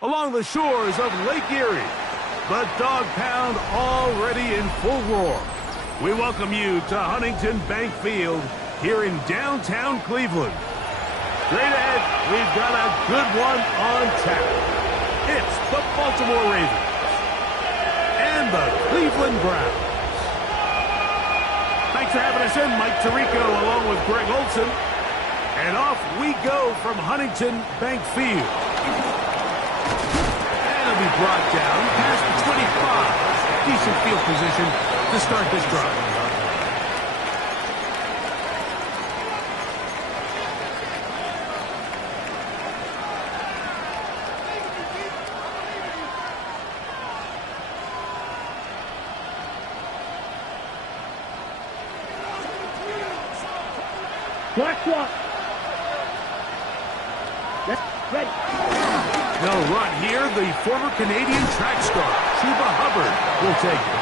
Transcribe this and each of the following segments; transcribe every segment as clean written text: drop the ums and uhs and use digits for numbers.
along the shores of Lake Erie. The Dog Pound already in full roar. We welcome you to Huntington Bank Field here in downtown Cleveland. Straight ahead, we've got a good one on tap. It's the Baltimore Ravens and the Cleveland Browns. Thanks for having us in, Mike Tirico along with Greg Olson. And off we go from Huntington Bank Field. And it'll be brought down past the 25. Decent field position to start this drive. Black one. Ready. They'll run here. The former Canadian track star, Chuba Hubbard, will take it.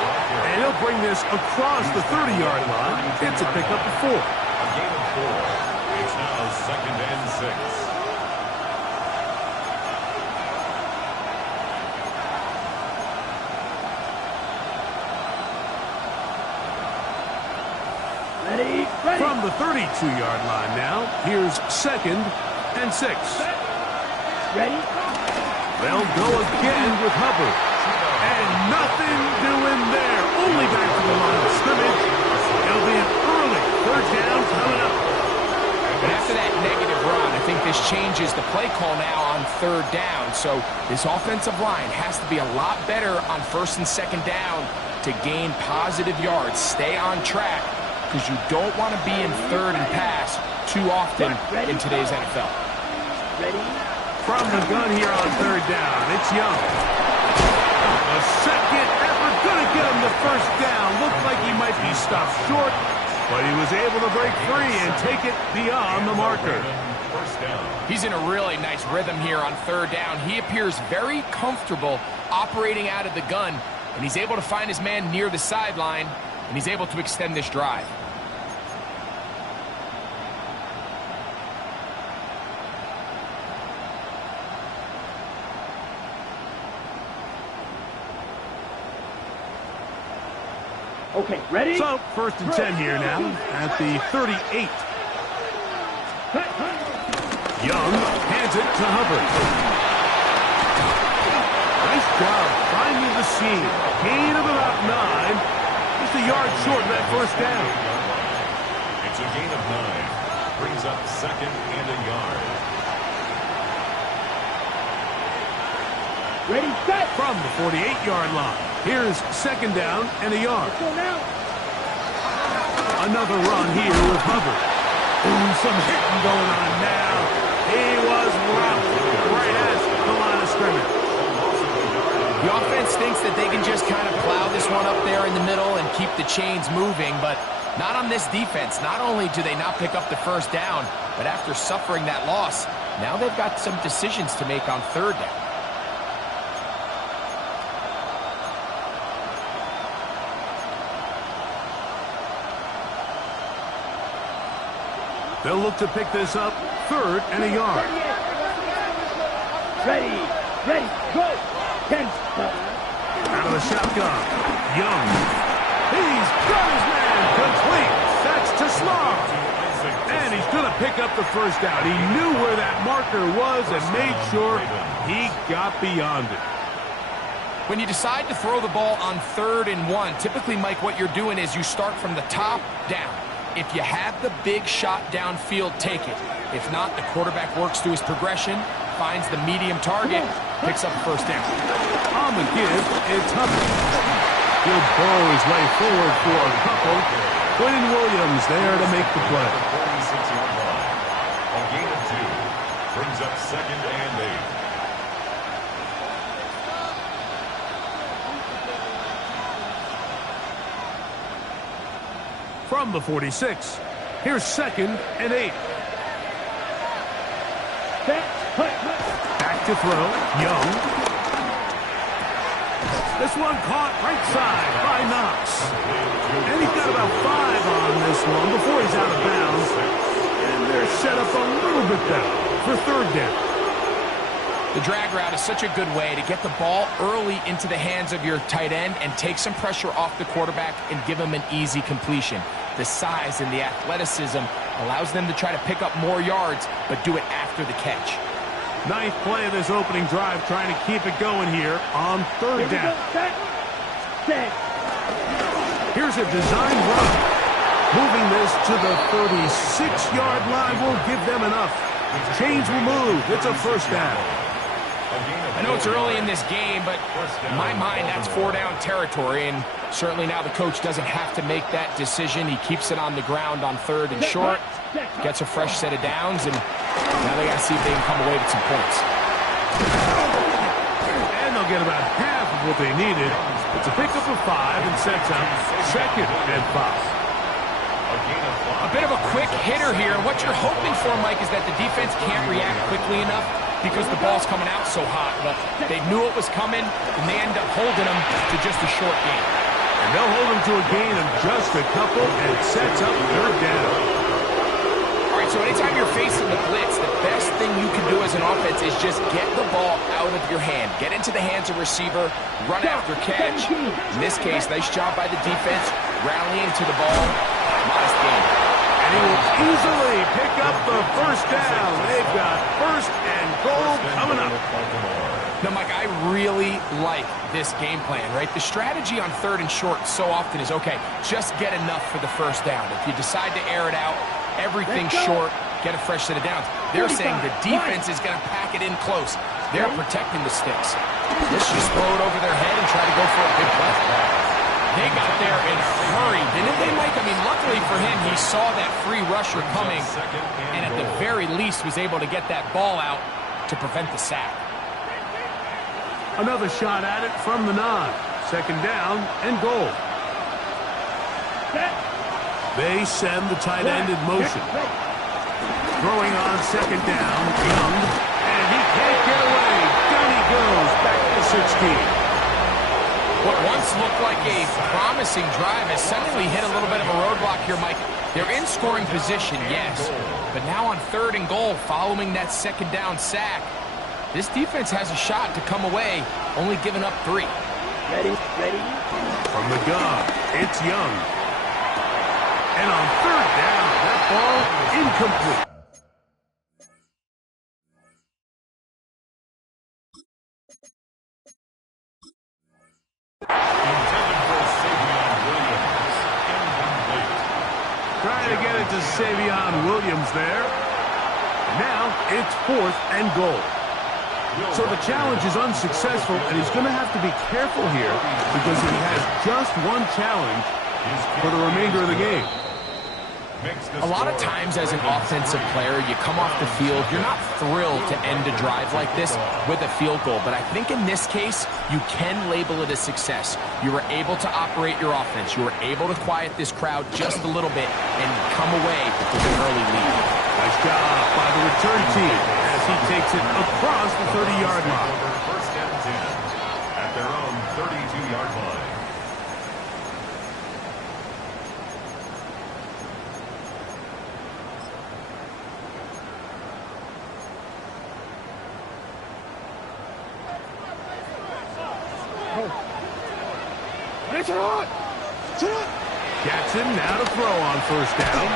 And he'll bring this across the 30-yard line. It's a pickup of 4. A gain of 4. It's now 2nd and 6. Ready. From the 32-yard line now, here's 2nd and 6. Ready. They'll go again with Hubbard. And nothing doing there. Only back to the line of scrimmage. It'll be an early 3rd down coming up. And after that negative run, I think this changes the play call now on 3rd down. So this offensive line has to be a lot better on 1st and 2nd down to gain positive yards. Stay on track, because you don't want to be in 3rd and pass too often in today's NFL. Ready. From the gun here on 3rd down, it's Young. A second effort, gonna get him the 1st down. Looked like he might be stopped short, but he was able to break free and take it beyond the marker. He's in a really nice rhythm here on 3rd down. He appears very comfortable operating out of the gun, and he's able to find his man near the sideline, and he's able to extend this drive. Okay, ready? So, 1st and 10 here now at the 38. Young hands it to Hubbard. Nice job finding the seam. Gain of about 9. Just a yard short of that 1st down. It's a gain of 9. Brings up 2nd and a yard. Ready, set. From the 48-yard line, here's 2nd down and a yard. Go now. Another run here with Hubbard. Ooh, some hitting going on now. He was rocked right at the line of scrimmage. The offense thinks that they can just kind of plow this one up there in the middle and keep the chains moving, but not on this defense. Not only do they not pick up the 1st down, but after suffering that loss, now they've got some decisions to make on 3rd down. They'll look to pick this up 3rd and a yard. Ready. Ready. Go. 10. Out of the shotgun. Young. He's got his man complete. That's to Smart. And he's going to pick up the 1st down. He knew where that marker was and made sure he got beyond it. When you decide to throw the ball on 3rd and 1, typically, Mike, what you're doing is you start from the top down. If you have the big shot downfield, take it. If not, the quarterback works through his progression, finds the medium target, picks up the 1st down. On the give, it's Hubbard. He'll bow his way forward for a couple. Quinn Williams there to make the play. 46-yard line. A gain of 2. Brings up 2nd and 8. From the 46, here's 2nd and 8. Back to throw, Young. This one caught right side by Knox. And he's got about 5 on this one before he's out of bounds. And they're set up a little bit better for 3rd down. The drag route is such a good way to get the ball early into the hands of your tight end and take some pressure off the quarterback and give him an easy completion. The size and the athleticism allows them to try to pick up more yards, but do it after the catch. Ninth play of this opening drive, trying to keep it going here on third down. Here's a design run. Moving this to the 36-yard line will give them enough. Chains will move. It's a first down. I know it's early in this game, but in my mind, that's 4-down territory, and certainly now the coach doesn't have to make that decision. He keeps it on the ground on third and short, gets a fresh set of downs, and now they got to see if they can come away with some points. And they'll get about half of what they needed. It's a pickup of 5 and sets up second and 5. A bit of a quick hitter here. What you're hoping for, Mike, is that the defense can't react quickly enough because the ball's coming out so hot. But they knew it was coming, and they end up holding them to just a short gain. And they'll hold them to a gain of just a couple, and it sets up third down. All right, so anytime you're facing the blitz, the best thing you can do as an offense is just get the ball out of your hand. Get into the hands of receiver, run after catch. In this case, nice job by the defense, rallying to the ball. Modest gain. And he will easily pick up the first down. They've got first and goal coming up. Now, Mike, I really like this game plan, right? The strategy on third and short so often is, okay, just get enough for the first down. If you decide to air it out, everything short, get a fresh set of downs. They're saying the defense is going to pack it in close. They're protecting the sticks. Let's just throw it over their head and try to go for a big play. They got there in a hurry, didn't they, Mike? I mean, luckily for him, he saw that free rusher coming and at the very least was able to get that ball out to prevent the sack. Another shot at it from the 9. Second down and goal. They send the tight end in motion. Throwing on second down, Young, and he can't get away. Down he goes, back to 16. What once looked like a promising drive has suddenly hit a little bit of a roadblock here, Mike. They're in scoring position, yes, but now on third and goal, following that second down sack, this defense has a shot to come away, only giving up 3. Ready. From the gun, it's Young. And on third down, that ball incomplete. Trying to get it to Savion Williams there. Now it's fourth and goal. So the challenge is unsuccessful, and he's going to have to be careful here because he has just one challenge for the remainder of the game. A lot of times as an offensive player, you come off the field, you're not thrilled to end a drive like this with a field goal. But I think in this case, you can label it a success. You were able to operate your offense. You were able to quiet this crowd just a little bit and come away with an early lead. Nice job by the return team as he takes it across the 30-yard line. First and 10 at their own 32-yard line. Jackson now to throw on first down.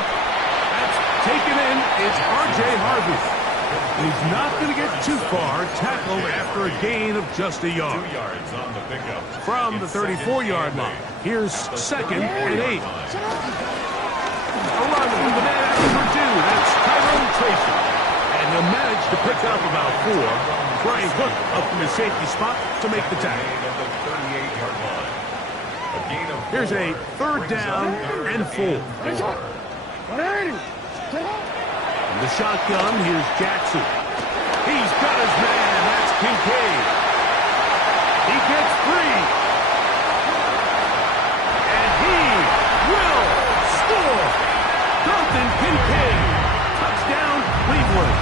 That's taken in. It's R.J. Harvey. He's not going to get too far. Tackled after a gain of just a yard. 2 yards on the pickup. From the 34-yard line. Here's second and 8. A run with the man after Purdue. That's Tyrone Tracy. And he'll manage to pick up about 4. Brian Cook up in the safety spot to make the tackle. Here's a third down and 4. In the shotgun, here's Jackson. He's got his man. That's Kincaid. He gets free. And he will score. Dalton Kincaid. Touchdown, Cleveland.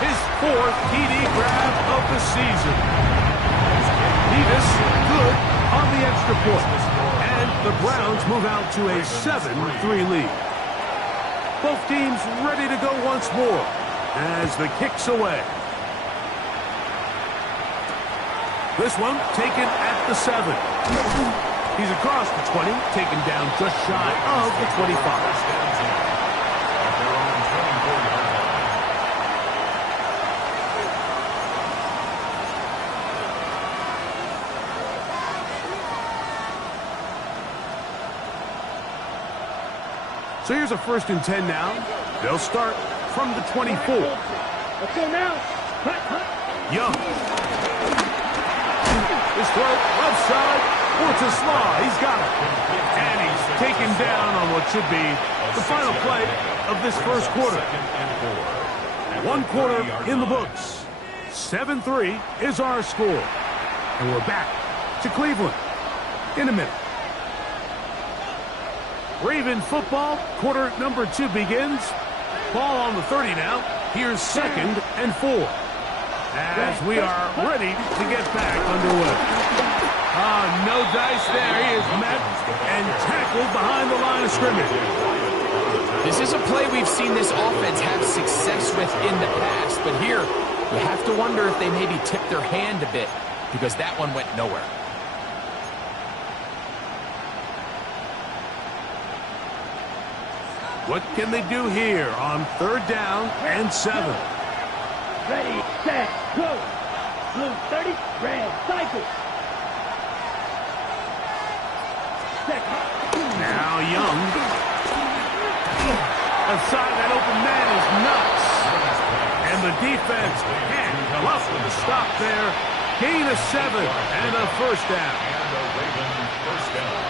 His 4th TD grab of the season. Nevis good on the extra point. And the Browns move out to a 7-3 lead. Both teams ready to go once more as the kick's away. This one taken at the 7. He's across the 20, taken down just shy of the 25. At their own 24-yard line. So here's a 1st and 10 now. They'll start from the 24. Let's go now. Hut, hut. Young. His throw, left side, for Slaw. He's got it. And he's taken down on what should be the final play of this first quarter. 1 quarter in the books. 7-3 is our score. And we're back to Cleveland in a minute. Raven football, quarter number 2 begins. Ball on the 30 now. Here's 2nd and 4. As we are ready to get back underway. No dice there. He is met and tackled behind the line of scrimmage. This is a play we've seen this offense have success with in the past, but here you have to wonder if they maybe tipped their hand a bit because that one went nowhere. What can they do here on 3rd down and 7? Ready, set, go. Blue 30, red, cycle. Now Young. Aside that open man is nuts. And the defense can't bluff with a stop there. Gain of 7 and a 1st down. And a Raven 1st down.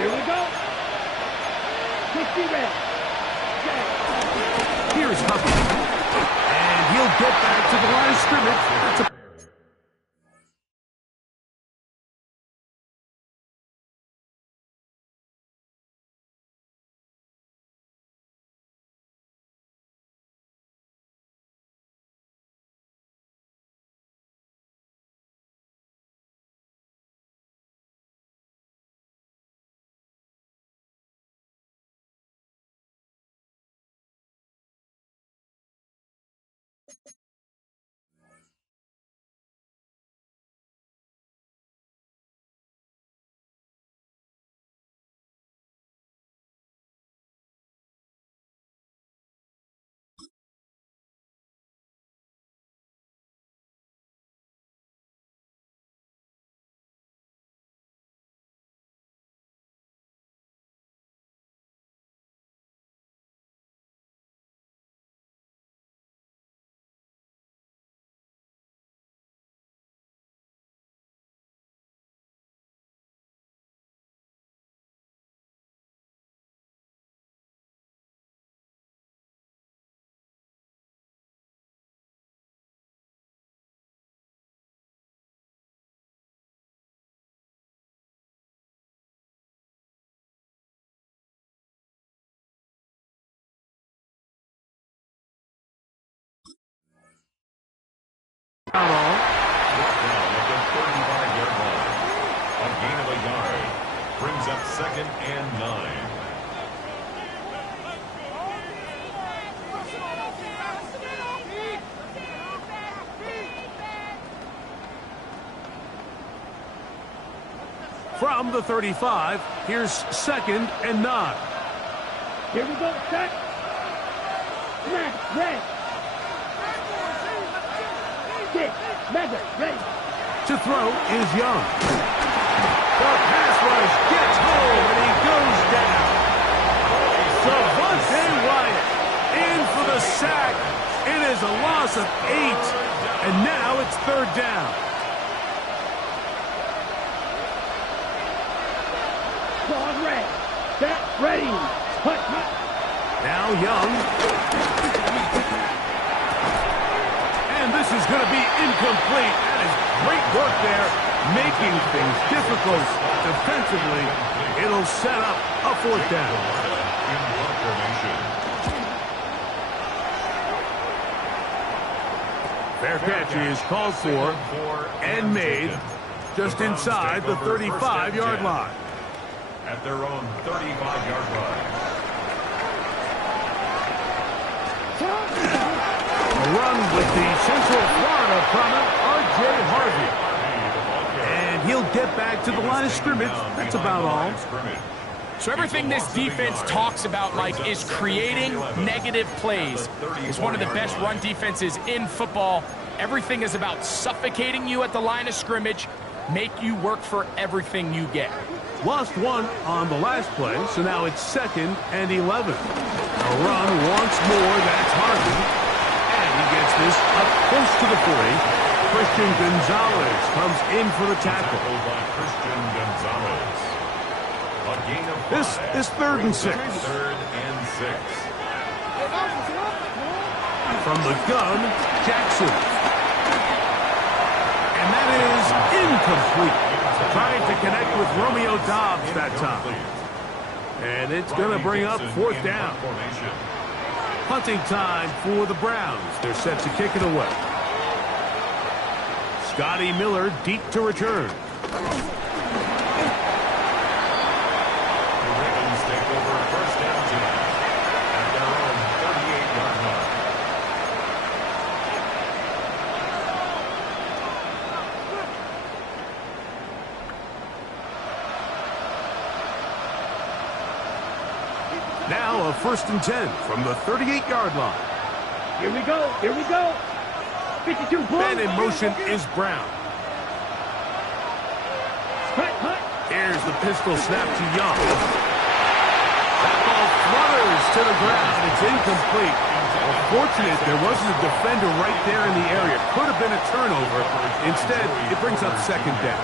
Here we go. 60 red. Here's Hubbard. And he'll get back to the line of scrimmage. That's a Down at the 35-yard line. A gain of a yard. Brings up 2nd and 9. from the 35. Here's 2nd and 9. Here we go, set. Smash, red. Kick, mega, ready. To throw is Young. The pass rush gets home and he goes down. Savonte Wyatt in for the sack. It is a loss of 8. And now it's 3rd down. Ball red. Set, ready. Hut, hut. Now Young. And this is going to be incomplete. That is great work there, making things difficult defensively. It'll set up a 4th down. In formation. Fair catch is called for and made just inside the 35-yard line. At their own 35-yard line. run with the Central Florida product, R.J. Harvey. And he'll get back to the line of scrimmage. That's about all. So everything this defense talks about, Mike, is creating negative plays. It's one of the best run defenses in football. Everything is about suffocating you at the line of scrimmage, make you work for everything you get. Lost one on the last play, so now it's 2nd and 11. A run once more, that's Harvey. And he gets this up close to the 40. Christian Gonzalez comes in for the tackle. Christian Gonzalez. A gain of 5. This is 3rd and 6. 3rd and 6. From the gun, Jackson. And that is incomplete. Trying to connect with Romeo Doubs that time. And it's going to bring up 4th down. Punting time for the Browns. They're set to kick it away. Scotty Miller deep to return. The Ravens take over 1st down tonight at their own 38-yard line. Now a 1st and 10 from the 38-yard line. Here we go. Here we go. 52 ball. Then in motion is Brown. Hut. Here's the pistol snap to Young. That ball flutters to the ground. It's incomplete. Well, fortunate there wasn't a defender right there in the area. Could have been a turnover. Instead, it brings up 2nd down.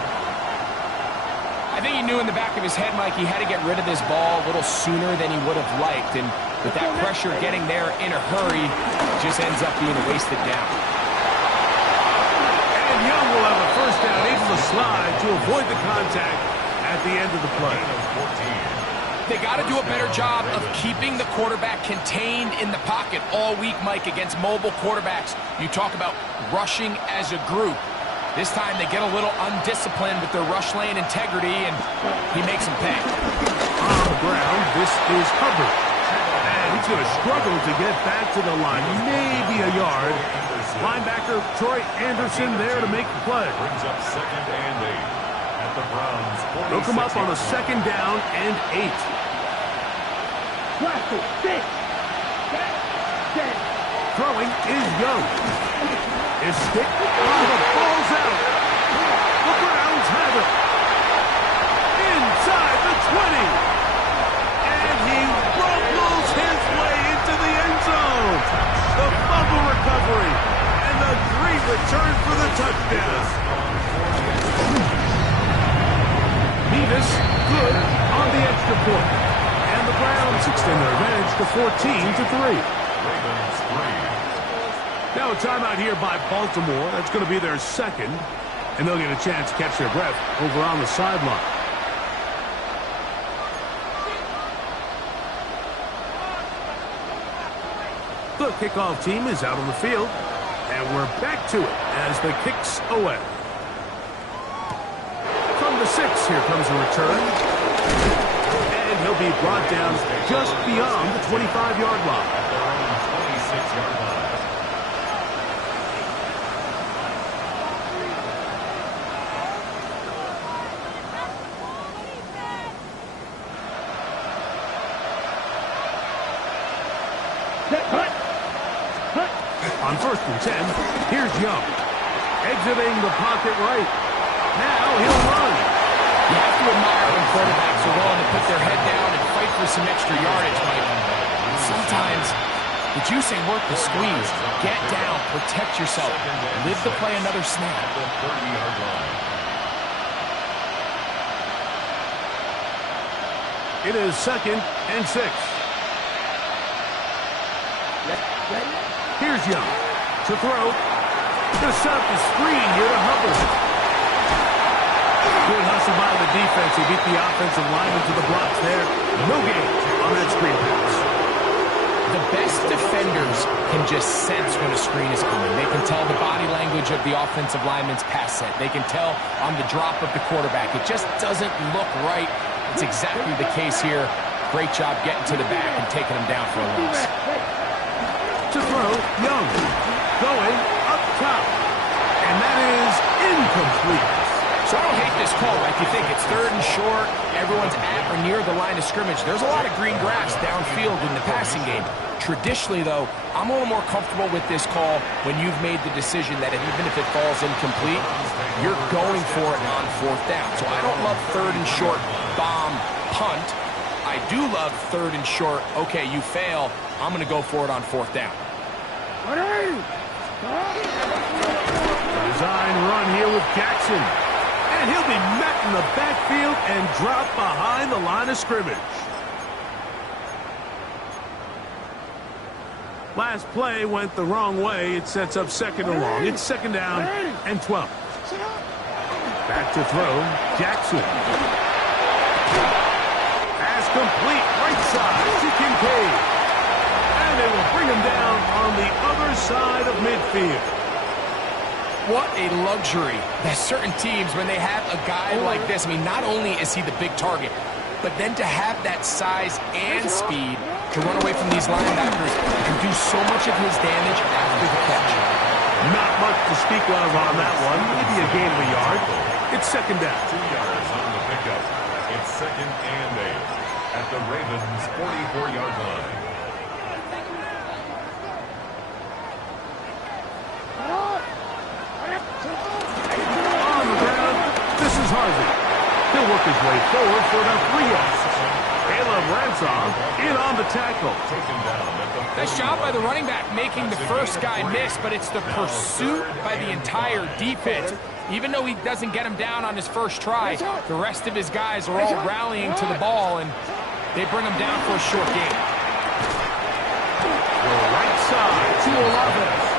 I think he knew in the back of his head, Mike, he had to get rid of this ball a little sooner than he would have liked. And with that pressure getting there in a hurry, it just ends up being a wasted down. And Young will have a 1st down, able to slide to avoid the contact at the end of the play. They got to do a better job of keeping the quarterback contained in the pocket all week, Mike, against mobile quarterbacks. You talk about rushing as a group. This time they get a little undisciplined with their rush lane integrity, and he makes them pay. On the ground, this is Hubbard. And he's going to struggle to get back to the line. Maybe a yard. Linebacker Troy Anderson there to make the play. Brings up 2nd and 8 at the Browns. They'll come up on a 2nd down and 8. Classic. 6. Throwing is Young. His stick on the ball's out. The Browns have it. Inside the 20. And he rumbles his way into the end zone. The fumble recovery. And the great return for the touchdown. Mevis good on the extra point. And the Browns extend their advantage to 14-3. Ravens 3. Now a timeout here by Baltimore. That's going to be their 2nd. And they'll get a chance to catch their breath over on the sideline. The kickoff team is out on the field. And we're back to it as the kick's away. From the 6, here comes a return. And he'll be brought down just beyond the 25-yard line. At their own 26-yard line. On 1st and 10, here's Young. Exiting the pocket right. Now he'll run. You have to admire when quarterbacks are willing to put their head down and fight for some extra yardage, Mike. Sometimes the juice ain't worth the squeeze. Get down, protect yourself, live to play another snap. At the 30-yard line. It is 2nd and 6. Here's Young to throw. Going to set up the screen here to Hubbard. Good hustle by the defense. He beat the offensive lineman to the blocks there. No gain on that screen pass. The best defenders can just sense when a screen is coming. They can tell the body language of the offensive lineman's pass set. They can tell on the drop of the quarterback. It just doesn't look right. It's exactly the case here. Great job getting to the back and taking him down for a loss. To throw, Young. going up top. And that is incomplete. So I don't hate this call. Like you think it's third and short, everyone's at or near the line of scrimmage. There's a lot of green grass downfield in the passing game. Traditionally, though, I'm a little more comfortable with this call when you've made the decision that even if it falls incomplete, you're going for it on fourth down. So I don't love third and short, bomb, punt. I do love third and short, okay, you fail, I'm going to go for it on fourth down. Design run here with Jackson. And he'll be met in the backfield and dropped behind the line of scrimmage. Last play went the wrong way. It sets up second and long. It's second down and 12. Back to throw. Jackson. Pass complete. Right side to Kincaid. And they will bring him down on the other side of midfield. What a luxury that certain teams, when they have a guy like this, I mean, not only is he the big target, but then to have that size and speed to run away from these linebackers and do so much of his damage after the catch. Not much to speak of on that one. Maybe a gain of a yard. It's second down. 2 yards on the pickup. It's second and 8 at the Ravens' 44-yard line. On the ground, this is Harvey. He'll work his way forward for about 3 yards. Caleb Ransom in on the tackle. Nice job by the running back making the first guy miss, but it's the pursuit by the entire defense. Even though he doesn't get him down on his first try, the rest of his guys are all rallying to the ball, and they bring him down for a short gain. The right side to Olave.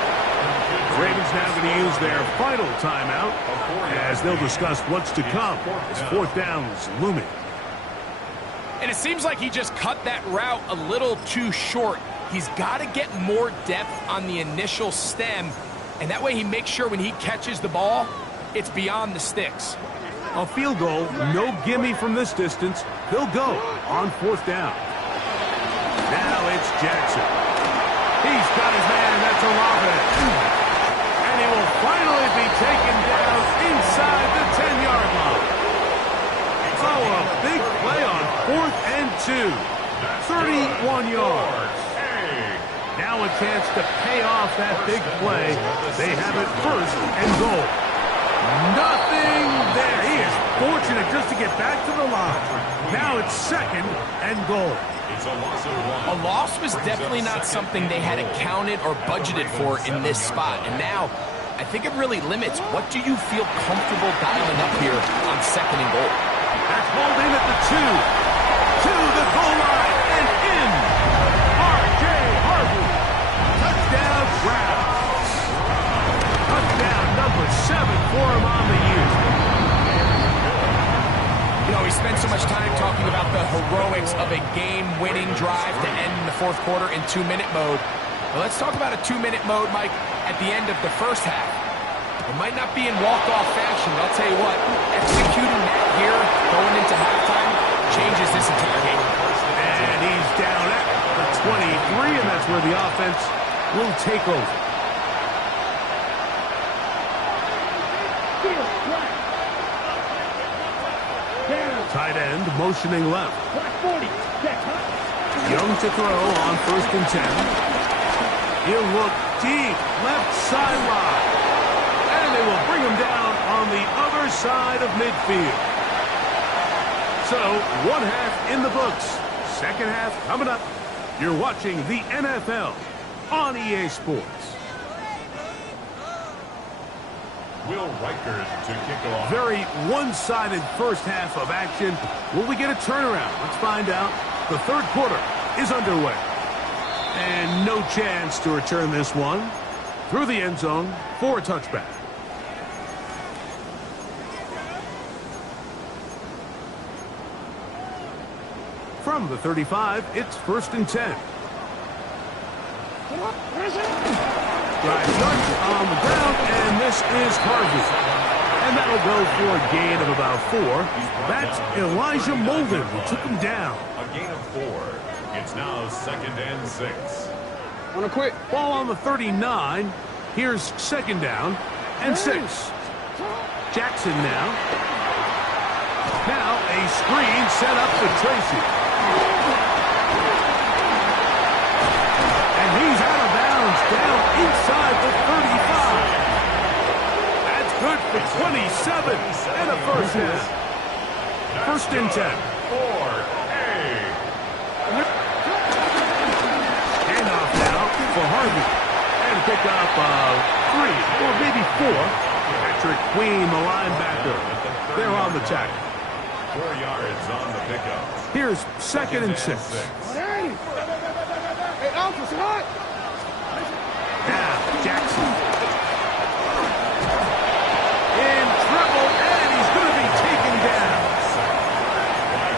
The Ravens now going to use their final timeout as they'll discuss what's to come as fourth down's looming. And it seems like he just cut that route a little too short. He's got to get more depth on the initial stem, and that way he makes sure when he catches the ball, it's beyond the sticks. A field goal, no gimme from this distance. They'll go on fourth down. Now it's Jackson. He's got his man, that's Olave. And he will finally be taken down inside the 10-yard line. Oh, a big play on 4th and 2. 31 yards. Now a chance to pay off that big play. They have it first and goal. Nothing there. He is fortunate just to get back to the line. Now it's second and goal. It's a loss of 1. A loss was definitely not something they had accounted or budgeted for in this spot. And now, I think it really limits what do you feel comfortable dialing up here on second and goal. That's hauled in at the 2. To the goal line and in. R.J. Harvey. Touchdown Browns. Touchdown number 7 for him on the year. You know, we spent so much time talking about the heroics of a game-winning drive to end in the fourth quarter in 2-minute mode. Well, let's talk about a 2-minute mode, Mike, at the end of the first half. It might not be in walk-off fashion, but I'll tell you what, executing that here, going into halftime, changes this entire game. And he's down at the 23, and that's where the offense will take over. Tight end motioning left. Young to throw on 1st and 10. He'll look deep, left sideline. And they will bring him down on the other side of midfield. So, one half in the books. Second half coming up. You're watching the NFL on EA Sports. Will Riker to kick off. Very one-sided first half of action. Will we get a turnaround? Let's find out. The third quarter is underway. And no chance to return this one through the end zone for a touchback. From the 35, it's 1st and 10. Drive starts on the ground, and this is Harvey. And that'll go for a gain of about 4. That's Elijah Molden who took him down. A gain of 4. It's now 2nd and 6. On a quick ball on the 39. Here's second down and 6. Jackson now. Now a screen set up for Tracy. And he's out of bounds down inside the 35. That's good for 27 and a first down. First and 10. Handoff now for Harvey. And pick up 3 or maybe 4. Patrick Queen, the linebacker. They're on the tackle. 4 yards on the pickup. Here's second and 6. Now, Jackson. In trouble, and he's going to be taken down.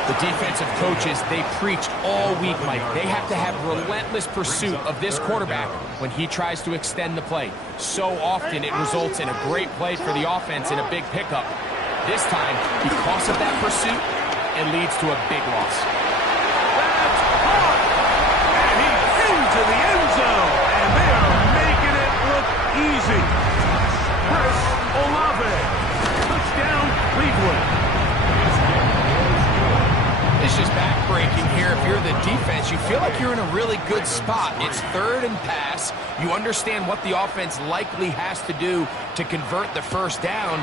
The defensive coaches, they preached all week, Mike. They have to have relentless pursuit of this quarterback when he tries to extend the play. So often it results in a great play for the offense and a big pickup. This time, because of that pursuit, it leads to a big loss. That's caught! And he's into the end zone. And they are making it look easy. Chris Olave. Touchdown, Cleveland. It's just back-breaking here. If you're the defense, you feel like you're in a really good spot. It's third and pass. You understand what the offense likely has to do to convert the first down.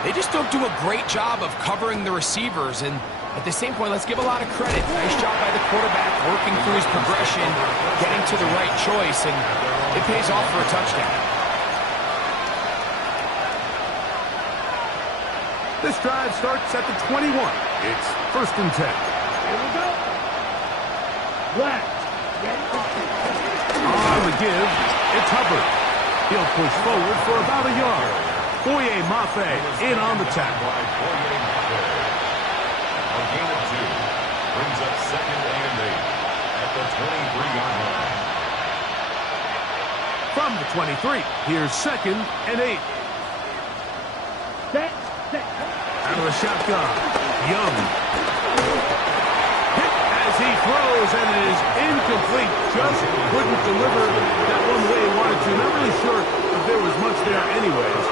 They just don't do a great job of covering the receivers. And at the same point, let's give a lot of credit. Nice job by the quarterback, working through his progression, getting to the right choice, and it pays off for a touchdown. This drive starts at the 21. It's first and 10. Here we go. Black. On the give, it's Hubbard. He'll push forward for about a yard. Boye Mafe in on the tackle. A gain of 2 brings up second and 8 at the 23-yard line. From the 23, here's second and 8. Set. Out of the shotgun, Young. Hit as he throws, and it is incomplete. Just couldn't deliver that one way he wanted to. Not really sure if there was much there anyways.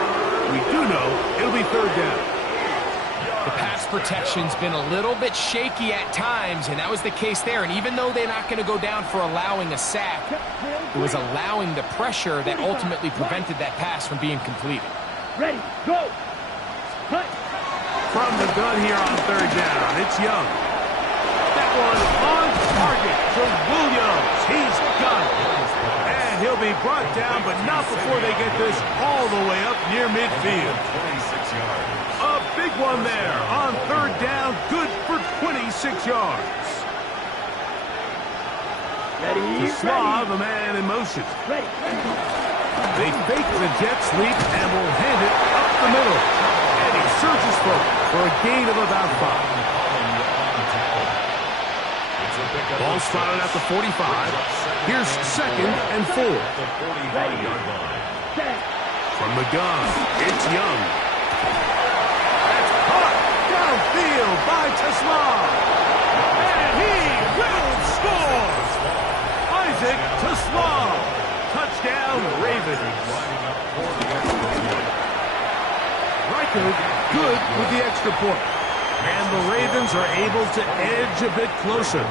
We do know it'll be third down. The pass protection's been a little bit shaky at times, and that was the case there. And even though they're not going to go down for allowing a sack, it was allowing the pressure that ultimately prevented that pass from being completed. Ready. Go. Cut. From the gun here on third down, it's Young. That one on target to Williams. He's got it. And he'll be brought down, but not before they get this all the way up near midfield. 26 yards. A big one there on third down, good for 26 yards. Ready. Slaw, the man in motion. Ready. They fake the jet sweep and will hand it up the middle. And he surges forward for a gain of about 5. Ball spotted at the 45. Here's second and 4. From the gun, it's Young. That's caught downfield by Tesla. And he will score. Isaac Tesla. Touchdown, Ravens. Reichard good with the extra point. And the Ravens are able to edge a bit closer.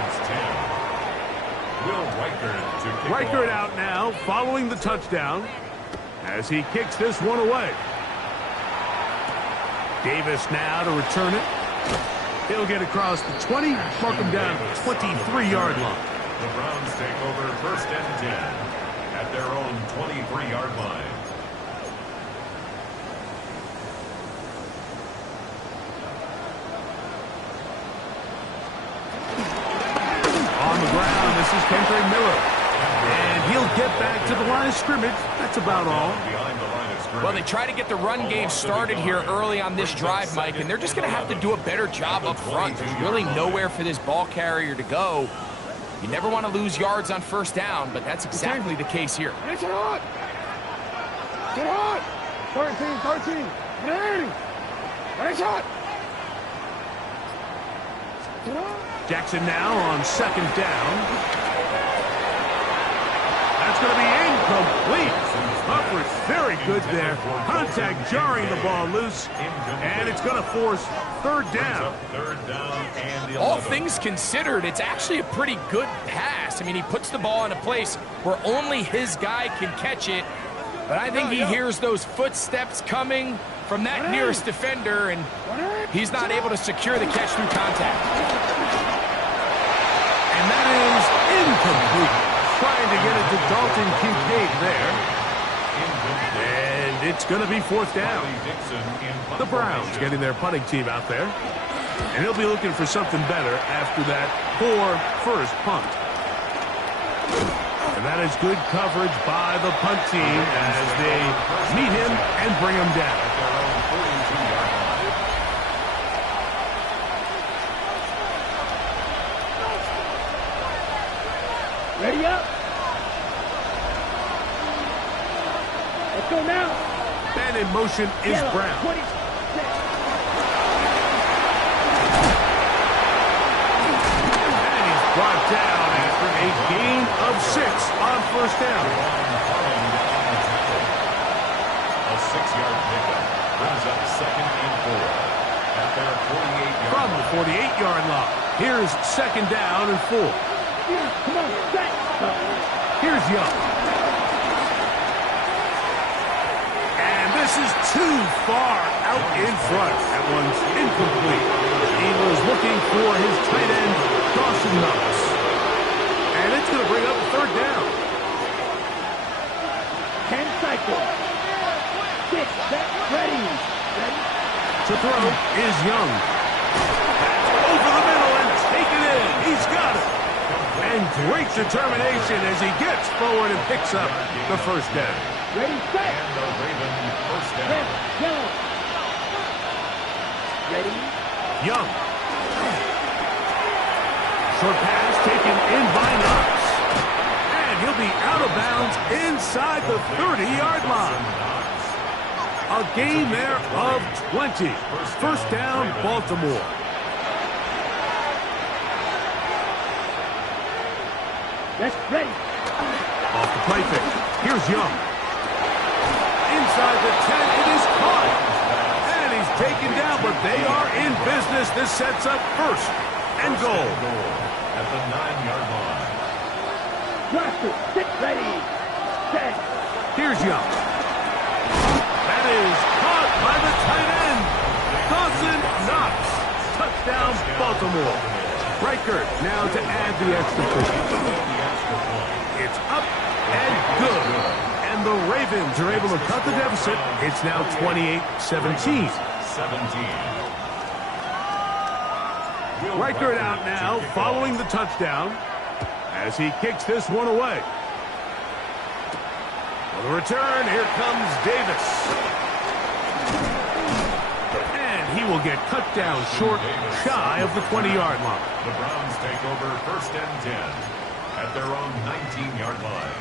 Reichard out now, following the touchdown, as he kicks this one away. Davis now to return it. He'll get across the 20, mark him down at the 23-yard line. The Browns take over first and 10 at their own 23-yard line. On the ground, this is Kendrick Miller. And he'll get back to the line of scrimmage. That's about all. Behind the line of scrimmage. Well, they try to get the run game started here early on this drive, Mike, and they're just going to have to do a better job up front. There's really nowhere for this ball carrier to go. You never want to lose yards on first down, but that's exactly the case here. Get on. Get on. 13. Ready. Get on. Get on. Jackson now on second down. That's going to be incomplete. coverage, very good there. Contact jarring the ball loose, and it's going to force third down. Third down and the All 11. things considered, it's actually a pretty good pass. I mean, he puts the ball in a place where only his guy can catch it. But I think he hears those footsteps coming from that nearest defender, and he's not able to secure the catch through contact. And that is incomplete. Trying to get it to Dalton Kincaid there. And it's going to be fourth down. The Browns getting their punting team out there. And he'll be looking for something better after that poor first punt. And that is good coverage by the punt team as they meet him and bring him down. Ready up. Let's go now. And in motion is Yellow, Brown. 26. And he's brought down after a gain of 6 on first down. A 6-yard pickup brings up second and 4 at their 48-yard From the 48-yard line. Here's second down and 4. Come on, set. Here's Young. And this is too far out in front. That one's incomplete. He was looking for his tight end, Dawson Knox. And it's going to bring up third down. 10 cycles. 6 set. Ready. Ready. To throw is Young. Over the middle and taken in. He's got it. And great determination as he gets forward and picks up the first down. Ready, set. And the Raven first down. Red, yellow. Ready. Young. Short pass taken in by Knox. And he'll be out of bounds inside the 30-yard line. A gain there of 20. First down, Baltimore. That's ready. Off the play fake. Here's Young. Inside the 10, it is caught. And he's taken down, but they are in business. This sets up first and goal. At the 9-yard line. Roster, sit ready. Set. Here's Young. That is caught by the tight end. Dawson Knox. Touchdown, Baltimore. Reichert now to add the extra point. It's up and good. And the Ravens are able to cut the deficit. It's now 28-17. 17. Reichert out now following the touchdown as he kicks this one away. For the return, here comes Davis. And he will get cut down short, shy of the 20-yard line. The Browns take over first and 10 at their own 19-yard line.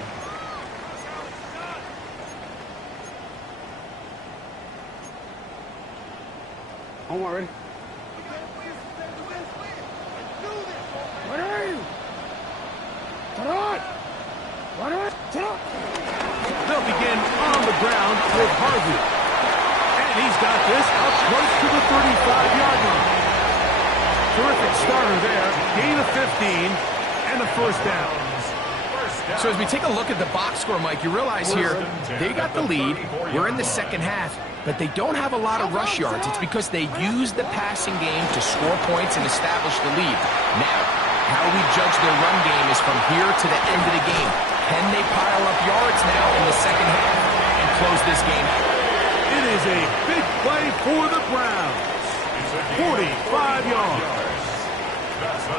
Omar, ready? What are you? Turn on! Turn on! Turn on! They'll begin on the ground with Harvey. And he's got this up close to the 35-yard line. Terrific starter there. Gain of 15 and a first down. So as we take a look at the box score, Mike, you realize here they got the lead. We're in the second half, but they don't have a lot of rush yards. It's because they use the passing game to score points and establish the lead. Now, how we judge their run game is from here to the end of the game. Can they pile up yards now in the second half and close this game out? It is a big play for the Browns. 45 yards.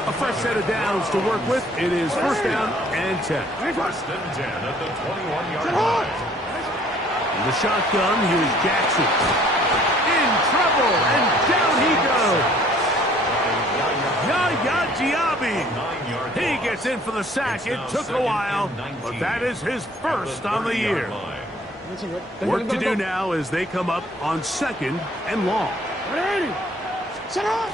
A fresh set of downs to work with. It is first down and 10. First and 10 at the 21-yard line. In the shotgun, here's Jackson. In trouble, and down he goes. Yaya Diaby. He gets in for the sack. It took a while, but that is his first on the year. Work to do now as they come up on second and long. Ready! Set up!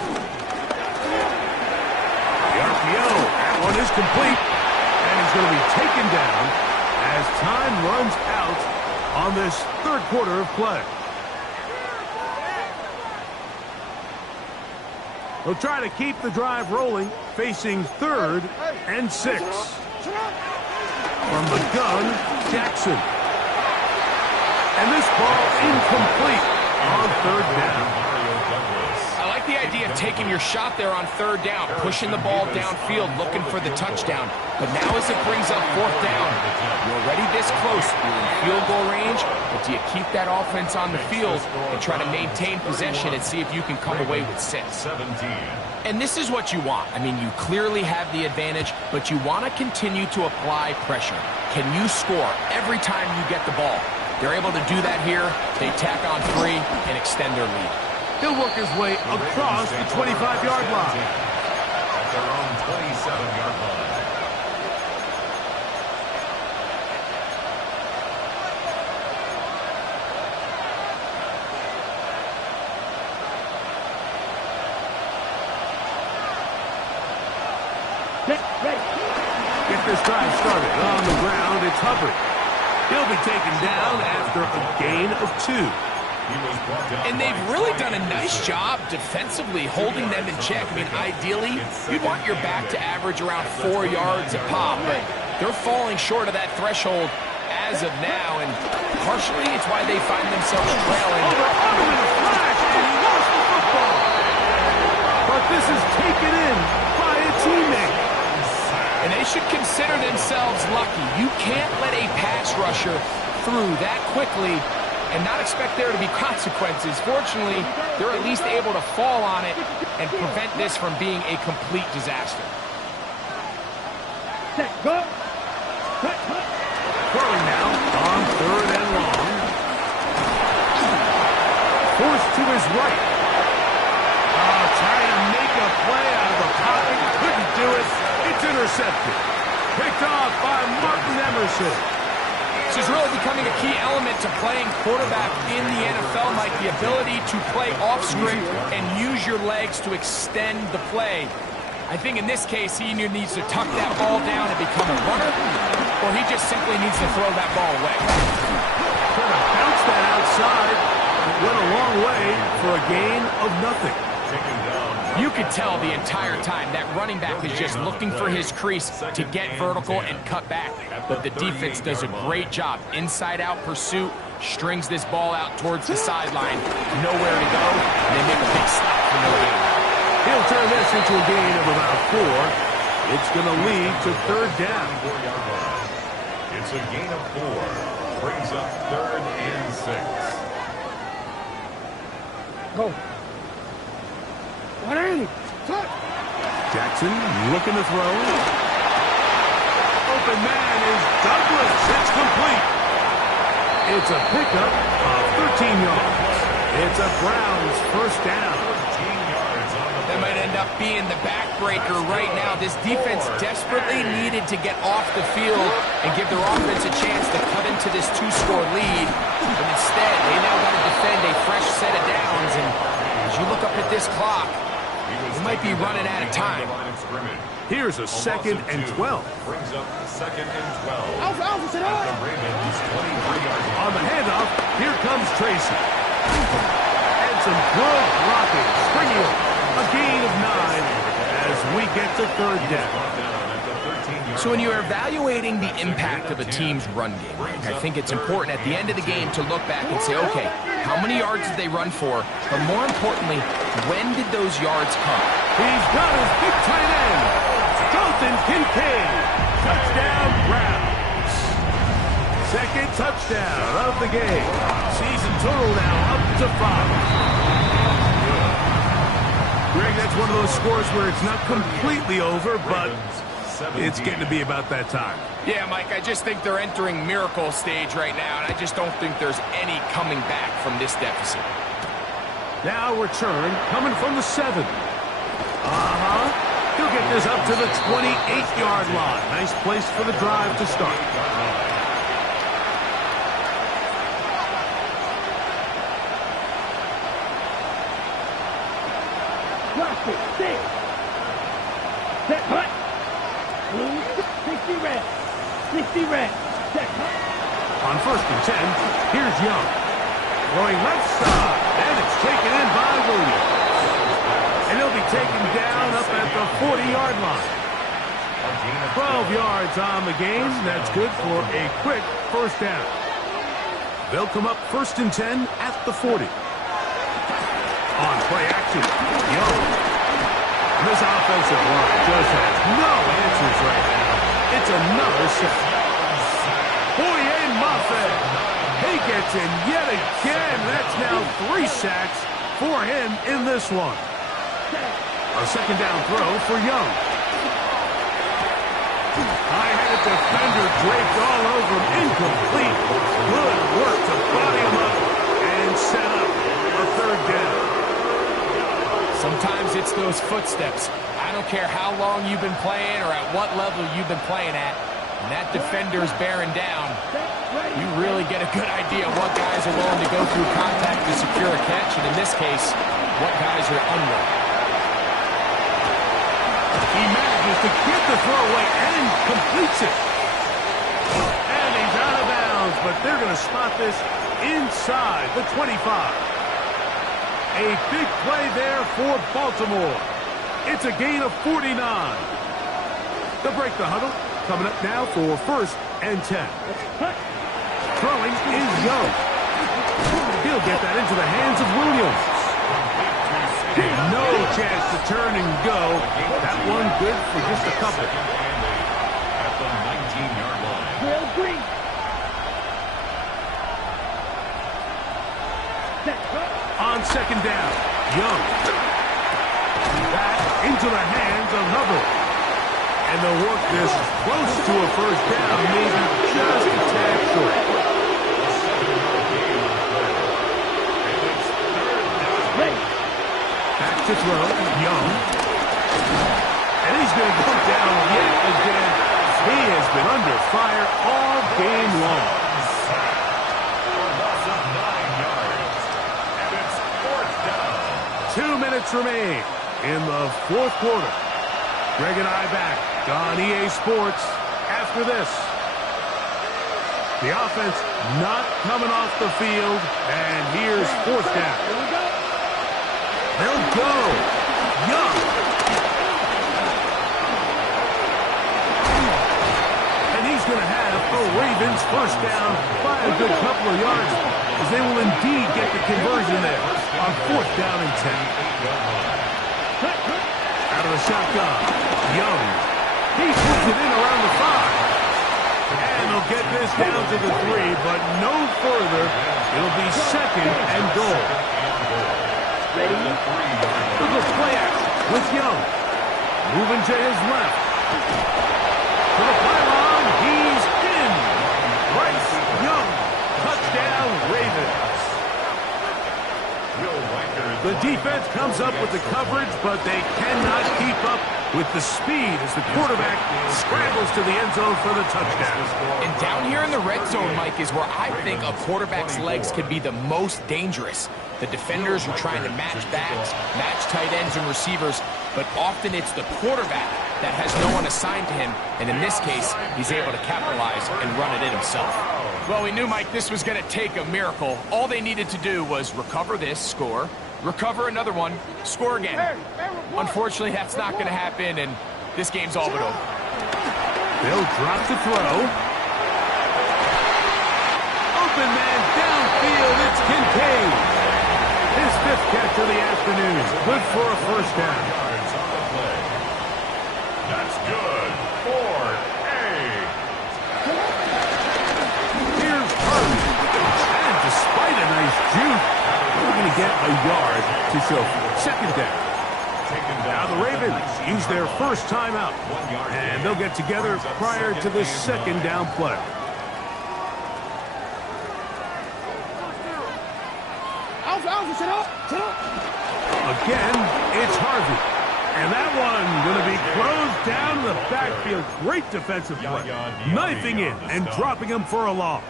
The RPO, that one is complete, and he's going to be taken down as time runs out on this third quarter of play. They'll try to keep the drive rolling, facing 3rd and 6. From the gun, Jackson. And this ball incomplete on 3rd down. I like the idea of taking your shot there on 3rd down, pushing the ball downfield, looking for the touchdown. But now as it brings up 4th down, you're already this close. You're in field goal range, but do you keep that offense on the field and try to maintain possession and see if you can come away with 6? 17. And this is what you want. I mean, you clearly have the advantage, but you want to continue to apply pressure. Can you score every time you get the ball? They're able to do that here. They tack on 3 and extend their lead. He'll work his way across the 25-yard line. At their own 27-yard line. Get this drive started. On the ground, it's Hubbard. He'll be taken down after a gain of 2. And they've really done a nice job defensively holding them in check. I mean, ideally, you'd want your back to average around 4 yards a pop, but they're falling short of that threshold as of now, and partially it's why they find themselves trailing. In a flash, and he lost the football. But this is taken in by a teammate. And they should consider themselves lucky. You can't let a pass rusher through that quickly and not expect there to be consequences. Fortunately, they're at least able to fall on it and prevent this from being a complete disaster. Throwing now on 3rd and long. Forced to his right. Trying to make a play out of the pocket. Couldn't do it. It's intercepted. Picked off by Martin Emerson. This is really becoming a key element to playing quarterback in the NFL, Mike, the ability to play off script and use your legs to extend the play. I think in this case, he either needs to tuck that ball down and become a runner, or he just simply needs to throw that ball away. Trying to bounce that outside. It went a long way for a gain of nothing. You could tell the entire time that running back is just looking for his crease to get vertical and cut back. But the defense does a great job. Inside-out pursuit, strings this ball out towards the sideline. Nowhere to go, and they make a big stop for no gain. He'll turn this into a gain of about 4. It's going to lead to 3rd down. It's a gain of 4. Brings up 3rd and 6. Go. Jackson looking to throw. Open man is Douglas. It's complete. It's a pickup of 13 yards. It's a Browns 1st down. That might end up being the backbreaker right now. This defense desperately needed to get off the field and give their offense a chance to cut into this 2-score lead. But instead, they now got to defend a fresh set of downs. And as you look up at this clock, we might be running out of time. Here's a 2nd and 12. Brings up 2nd and 12. Alpha, The Ravens 23 yards. On the handoff, here comes Tracy. And some good blocking. Springing up. A gain of 9 as we get to 3rd down. So when you're evaluating the impact of a team's run game, I think it's important at the end of the game to look back and say, okay, how many yards did they run for? But more importantly, when did those yards come? He's got his big tight end, Dalton Kincaid. Touchdown, Browns. 2nd touchdown of the game. Season total now up to 5. Greg, that's one of those scores where it's not completely over, but it's getting to be about that time. Yeah, Mike, I just think they're entering miracle stage right now, and I just don't think there's any coming back from this deficit. Now return coming from the 7. He'll get this up to the 28-yard line. Nice place for the drive to start. Drop it. 6. Set cut. 60 red. 60 red. Set cut. On 1st and 10, here's Young. Throwing left side, and it's taken in by Williams. And he'll be taken down up at the 40-yard line. 12 yards on the game. That's good for a quick first down. They'll come up 1st and 10 at the 40. On play action, Young. This offensive line just has no answers right now. It's another sack. Boye Mafe. He gets in yet again. That's now 3 sacks for him in this one. A second down throw for Young. High-headed defender draped all over him. Incomplete. Good work to body him up and set up a 3rd down. Sometimes it's those footsteps. I don't care how long you've been playing or at what level you've been playing at. When that defender's bearing down, you really get a good idea of what guys are willing to go through contact to secure a catch, and in this case, what guys are unwilling. He manages to get the throw away and completes it. And he's out of bounds, but they're going to spot this inside the 25. A big play there for Baltimore. It's a gain of 49. They'll break the huddle. Coming up now for 1st and 10. Throwing is Young. He'll get that into the hands of Williams. No chance to turn and go. That one good for just a couple. At the 19-yard line. Will Green. On 2nd down, Young. Back into the hands of Hubbard. And they'll work this close to a 1st down, maybe just a tad short. Back to throw, Young. And he's going to go down yet again. He has been under fire all game long. 2 minutes remain in the 4th quarter. Greg and I back on EA Sports after this. The offense not coming off the field, and here's 4th down. They'll go. Young. And he's going to have the Ravens 1st down by a good couple of yards, as they will indeed get the conversion there on 4th down and 10. Out of the shotgun, Young. He puts it in around the 5. And they'll get this down to the 3, but no further. It'll be 2nd and goal. Ready? Look at play action with Young. Moving to his left. To the pylon, he's in. Bryce Young. Touchdown, Ravens. The defense comes up with the coverage, but they cannot keep up with the speed as the quarterback scrambles to the end zone for the touchdown. And down here in the red zone, Mike, is where I think a quarterback's legs could be the most dangerous. The defenders are trying to match backs, match tight ends and receivers, but often it's the quarterback that has no one assigned to him, and in this case, he's able to capitalize and run it in himself. Well, we knew, Mike, this was going to take a miracle. All they needed to do was recover this, score, recover another one, score again. Unfortunately, that's not going to happen, and this game's all but over. They'll drop to throw. Open man downfield, it's Kincaid. His 5th catch of the afternoon. Good for a 1st down. That's good for a. Here's Harvey. And despite a nice juke, we're going to get a yard to show for 2nd down. Now the Ravens use their 1st timeout, and they'll get together prior to the 2nd down play. Again, it's Harvey. And that one going to be closed down in the backfield. Great defensive play. Knifing in and dropping him for a loss.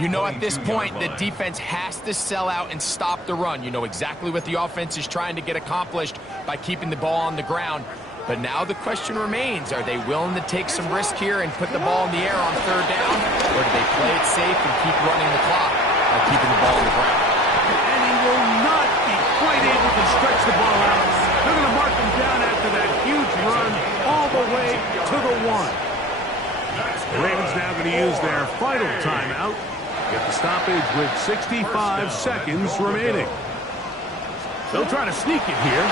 You know, at this point, the defense has to sell out and stop the run. You know exactly what the offense is trying to get accomplished by keeping the ball on the ground. But now the question remains, are they willing to take some risk here and put the ball in the air on third down? Or do they play it safe and keep running the clock by keeping the ball on the ground? And he will not be quite able to stretch the ball out. They're going to mark him down after that huge run all the way to the 1. The Ravens now going to use their final timeout. Get the stoppage with 65 seconds remaining. They'll try to sneak it here.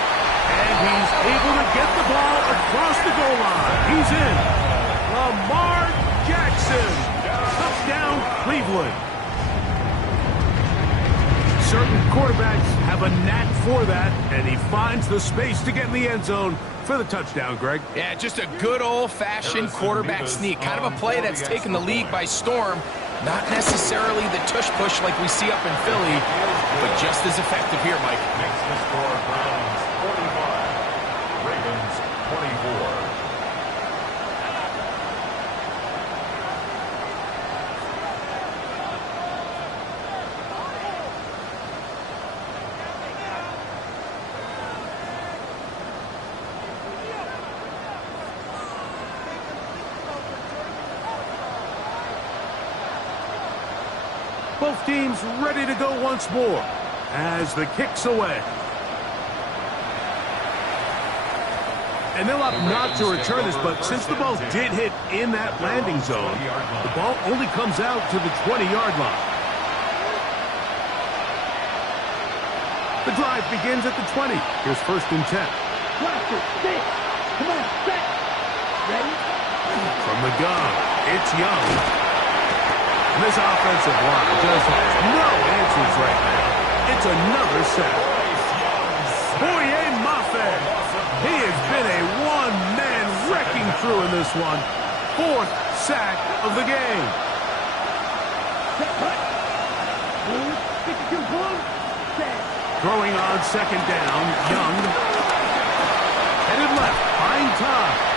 And he's able to get the ball across the goal line. He's in. Lamar Jackson. Touchdown, Cleveland. Certain quarterbacks have a knack for that, and he finds the space to get in the end zone for the touchdown, Greg. Yeah, just a good old-fashioned quarterback sneak. Kind of a play that's taken the league by storm. Not necessarily the tush-push like we see up in Philly, but just as effective here, Mike. Makes the score Browns 45, Ravens 24. Both teams ready to go once more as the kick's away. And they'll opt not to return this, but since the ball did hit in that landing zone, the ball only comes out to the 20-yard line. The drive begins at the 20. Here's 1st and 10. Cluster, six. Come on, set. Ready? From the gun, it's Young. And this offensive line just has no answers right now. It's another sack. Boye Mafe. He has been a one-man wrecking crew in this one. 4th sack of the game. Set, cut. Blue, 52 blue. Set. Throwing on 2nd down, Young. Headed left, behind Todd.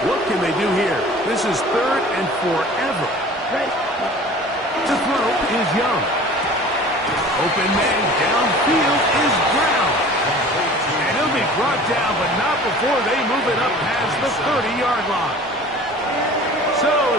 What can they do here? This is 3rd and forever. Ready. To throw is Young. Open man downfield is Brown. And he'll be brought down, but not before they move it up past the 30-yard line. So